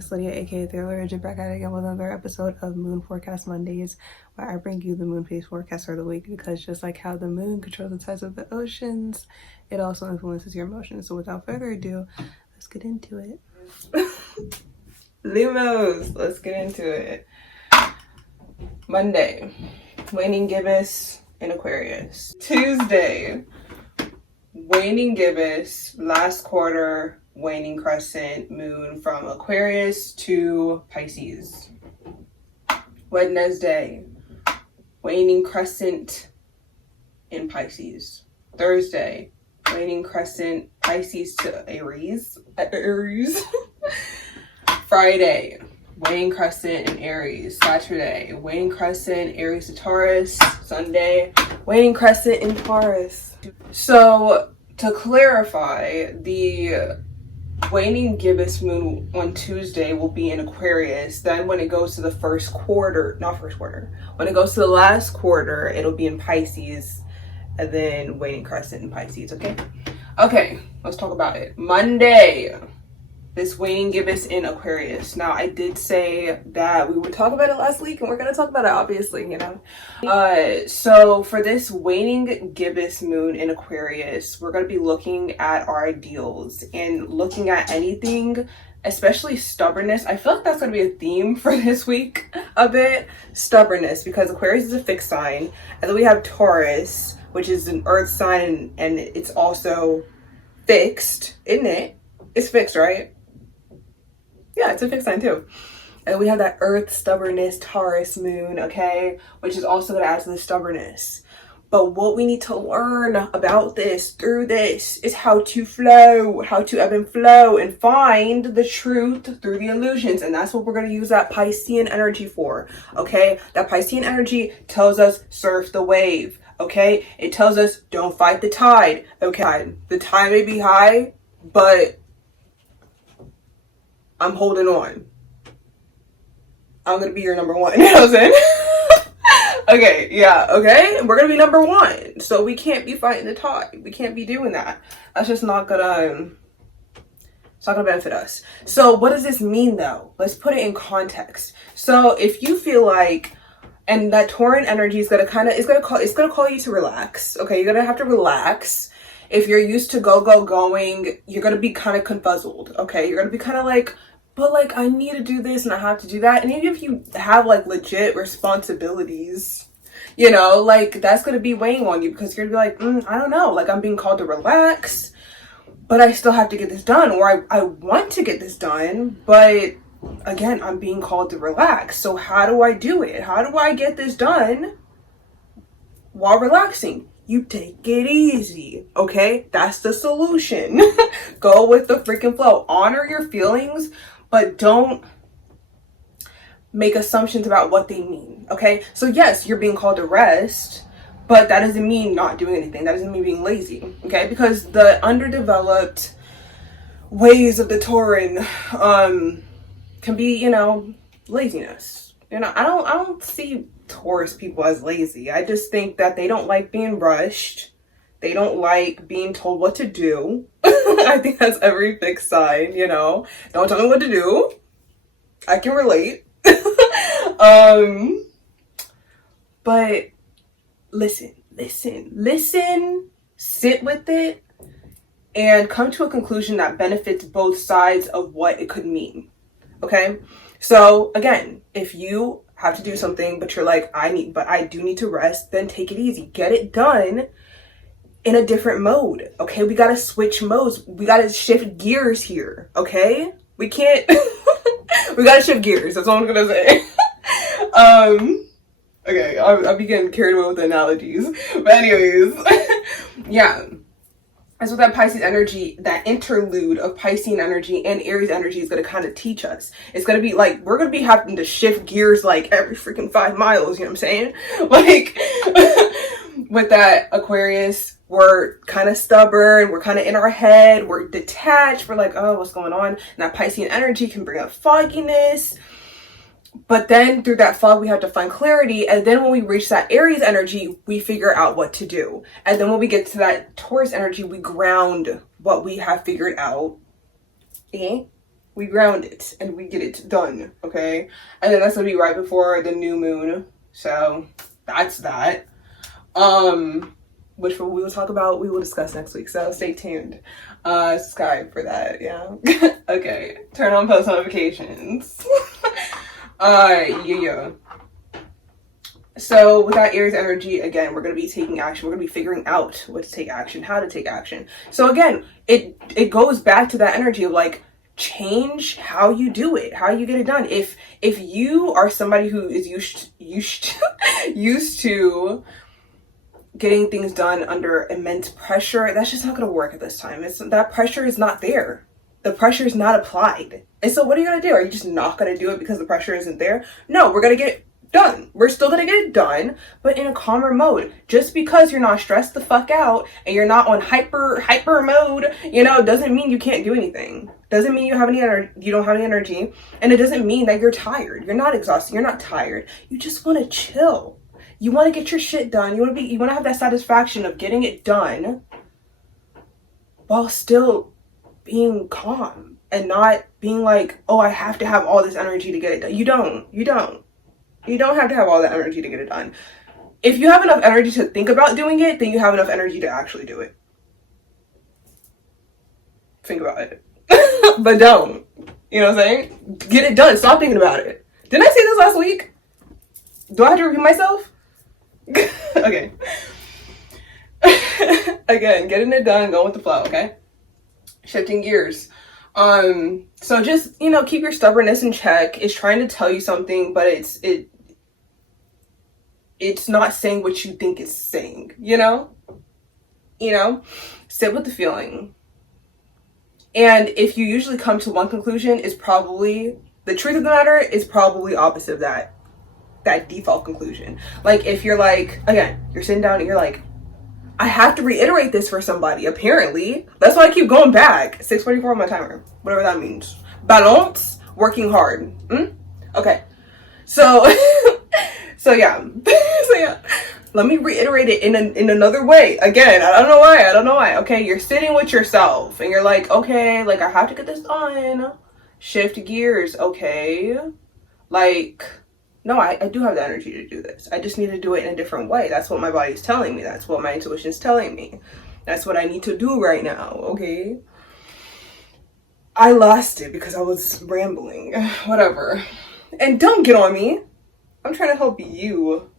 Stubbornness, Lydia, aka Thriller, and back at it again with another episode of Moon Forecast Mondays, where I bring you the moon phase forecast for the week, because just like how the moon controls the tides of the oceans, it also influences your emotions. So without further ado, let's get into it. Limos, let's get into it. Monday, waning gibbous in Aquarius. Tuesday, waning gibbous, last quarter, waning crescent moon from Aquarius to Pisces. Wednesday, waning crescent in Pisces. Thursday, waning crescent Pisces to Aries. Friday, waning crescent in Aries. Saturday, waning crescent Aries to Taurus. Sunday, waning crescent in Taurus. So to clarify, the waning gibbous moon on Tuesday will be in Aquarius. Then when it goes to the when it goes to the last quarter, it'll be in Pisces, and then waning crescent in Pisces. Okay, let's talk about it. Monday, this waning gibbous in Aquarius. Now, I did say that we would talk about it last week, and we're going to talk about it, obviously, you know. So for this waning gibbous moon in Aquarius, we're going to be looking at our ideals and looking at anything, especially stubbornness. I feel like that's going to be a theme for this week a bit. Stubbornness, because Aquarius is a fixed sign. And then we have Taurus, which is an earth sign, and it's also fixed, isn't it? It's fixed, right? Yeah, it's a fixed sign too. And we have that earth stubbornness Taurus moon, okay, which is also going to add to the stubbornness. But what we need to learn about this, through this, is how to flow, how to ebb and flow and find the truth through the illusions. And that's what we're going to use that Piscean energy for, okay? That Piscean energy tells us surf the wave, okay? It tells us don't fight the tide, okay? The tide may be high, but I'm holding on. I'm going to be your number one. You know what I'm saying? Okay, yeah, okay? We're going to be number one. So we can't be fighting the tide. We can't be doing that. That's just not going to... It's not going to benefit us. So what does this mean, though? Let's put it in context. So if you feel like... And that Tauran energy is going to kind of... It's going to call you to relax. Okay, you're going to have to relax. If you're used to going, you're going to be kind of confuzzled, okay? You're going to be kind of like, but like, I need to do this and I have to do that. And even if you have like legit responsibilities, you know, like that's going to be weighing on you, because you're going to be like, I don't know, like I'm being called to relax, but I still have to get this done, or I want to get this done, but again, I'm being called to relax. So how do I do it? How do I get this done while relaxing? You take it easy, okay? That's the solution. Go with the freaking flow. Honor your feelings, but don't make assumptions about what they mean, okay? So yes, you're being called to rest, but that doesn't mean not doing anything. That doesn't mean being lazy, okay? Because the underdeveloped ways of the Tauran can be, you know, laziness. You know, I don't see Taurus people as lazy. I just think that they don't like being rushed. They don't like being told what to do. I think that's every fixed sign, you know. Don't tell me what to do. I can relate. But listen, sit with it, and come to a conclusion that benefits both sides of what it could mean. Okay? So again, if you have to do something, but you're like, I do need to rest, then take it easy. Get it done in a different mode. Okay, we gotta switch modes. We gotta shift gears here. Okay, we can't. We gotta shift gears. That's all I'm gonna say. Okay, I'll be getting carried away with the analogies, but anyways, yeah. That's what that Pisces energy, that interlude of Piscean energy and Aries energy is going to kind of teach us. It's going to be like, we're going to be having to shift gears like every freaking 5 miles, you know what I'm saying? Like, with that Aquarius, we're kind of stubborn, we're kind of in our head, we're detached, we're like, oh, what's going on? And that Piscean energy can bring up fogginess. But then through that fog, we have to find clarity. And then when we reach that Aries energy, we figure out what to do. And then when we get to that Taurus energy, we ground what we have figured out We ground it and we get it done, okay? And then that's gonna be right before the new moon. So that's that. Which we will talk about, we will discuss next week. So stay tuned. Subscribe for that, yeah. Okay. Turn on post notifications. Yeah. So with that Aries energy, again, we're going to be taking action. We're going to be figuring out what to take action, how to take action. So again, it goes back to that energy of like, change how you do it, how you get it done. If you are somebody who is used to getting things done under immense pressure, that's just not going to work at this time. That pressure is not there. The pressure is not applied. And so what are you going to do? Are you just not going to do it because the pressure isn't there? No, we're going to get it done. We're still going to get it done, but in a calmer mode. Just because you're not stressed the fuck out and you're not on hyper mode, doesn't mean you can't do anything. Doesn't mean you don't have any energy, and it doesn't mean that you're tired. You're not exhausted. You're not tired. You just want to chill. You want to get your shit done. You want to have that satisfaction of getting it done while still being calm and not being like, oh, I have to have all this energy to get it done. You don't have to have all that energy to get it done. If you have enough energy to think about doing it, then you have enough energy to actually do it. Think about it. But don't. You know what I'm saying? Get it done. Stop thinking about it. Didn't I say this last week? Do I have to repeat myself? Okay. Again, getting it done, going with the flow, okay? Shifting gears. So just, keep your stubbornness in check. It's trying to tell you something, but it's not saying what you think it's saying, sit with the feeling. And if you usually come to one conclusion, is probably the truth of the matter is probably opposite of that default conclusion. Like if you're like, again, you're sitting down and you're like, I have to reiterate this for somebody, apparently. That's why I keep going back. 6:44 on my timer. Whatever that means. Balance, working hard. Okay. So yeah. Let me reiterate it in another way. Again, I don't know why. Okay, you're sitting with yourself and you're like, okay, like I have to get this done. Shift gears, okay. Like, no, I do have the energy to do this. I just need to do it in a different way. That's what my body's telling me. That's what my intuition is telling me. That's what I need to do right now, okay? I lost it because I was rambling. Whatever. And don't get on me. I'm trying to help you.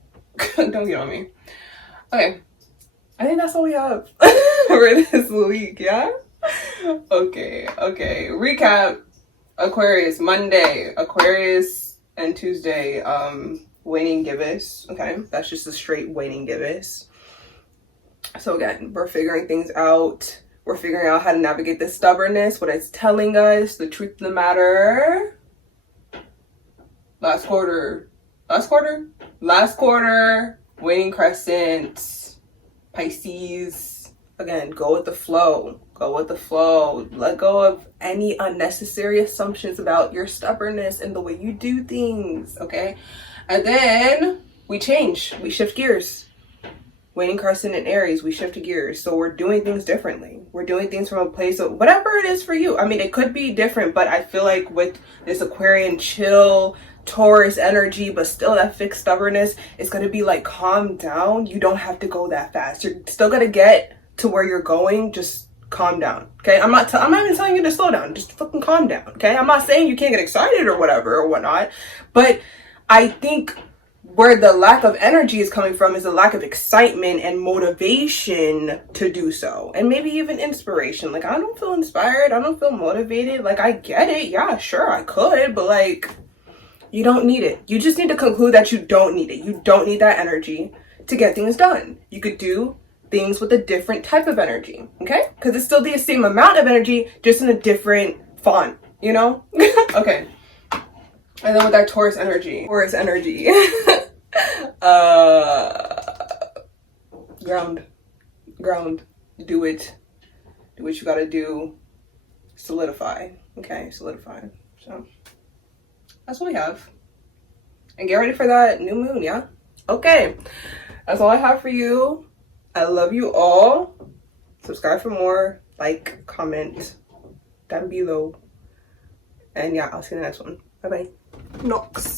Don't get on me. Okay. I think that's all we have for this week, yeah? Okay. Recap. Aquarius, Monday. Aquarius and Tuesday, waning gibbous. Okay, that's just a straight waning gibbous. So again, we're figuring things out. We're figuring out how to navigate this stubbornness, what it's telling us, the truth of the matter. Last quarter, waning crescent, Pisces. Again, go with the flow. Let go of any unnecessary assumptions about your stubbornness and the way you do things, okay? And then we change. We shift gears. Waning crescent and Aries, we shift gears. So we're doing things differently. We're doing things from a place of whatever it is for you. I mean, it could be different, but I feel like with this Aquarian chill, Taurus energy, but still that fixed stubbornness, it's going to be like, calm down. You don't have to go that fast. You're still going to get to where you're going. Just calm down, okay? I'm not even telling you to slow down. Just fucking calm down, okay? I'm not saying you can't get excited or whatever or whatnot, but I think where the lack of energy is coming from is a lack of excitement and motivation to do so, and maybe even inspiration. Like, I don't feel inspired. I don't feel motivated. Like, I get it. Yeah, sure, I could, but like, you don't need it. You just need to conclude that you don't need it. You don't need that energy to get things done. You could do things with a different type of energy, okay? Because it's still the same amount of energy, just in a different font, Okay. And then with that Taurus energy, ground, do it. Do what you gotta do. Solidify, okay? Solidify. So that's what we have. And get ready for that new moon, yeah? Okay. That's all I have for you. I love you all. Subscribe for more. Like, comment down below. And yeah, I'll see you in the next one. Bye bye. Nox.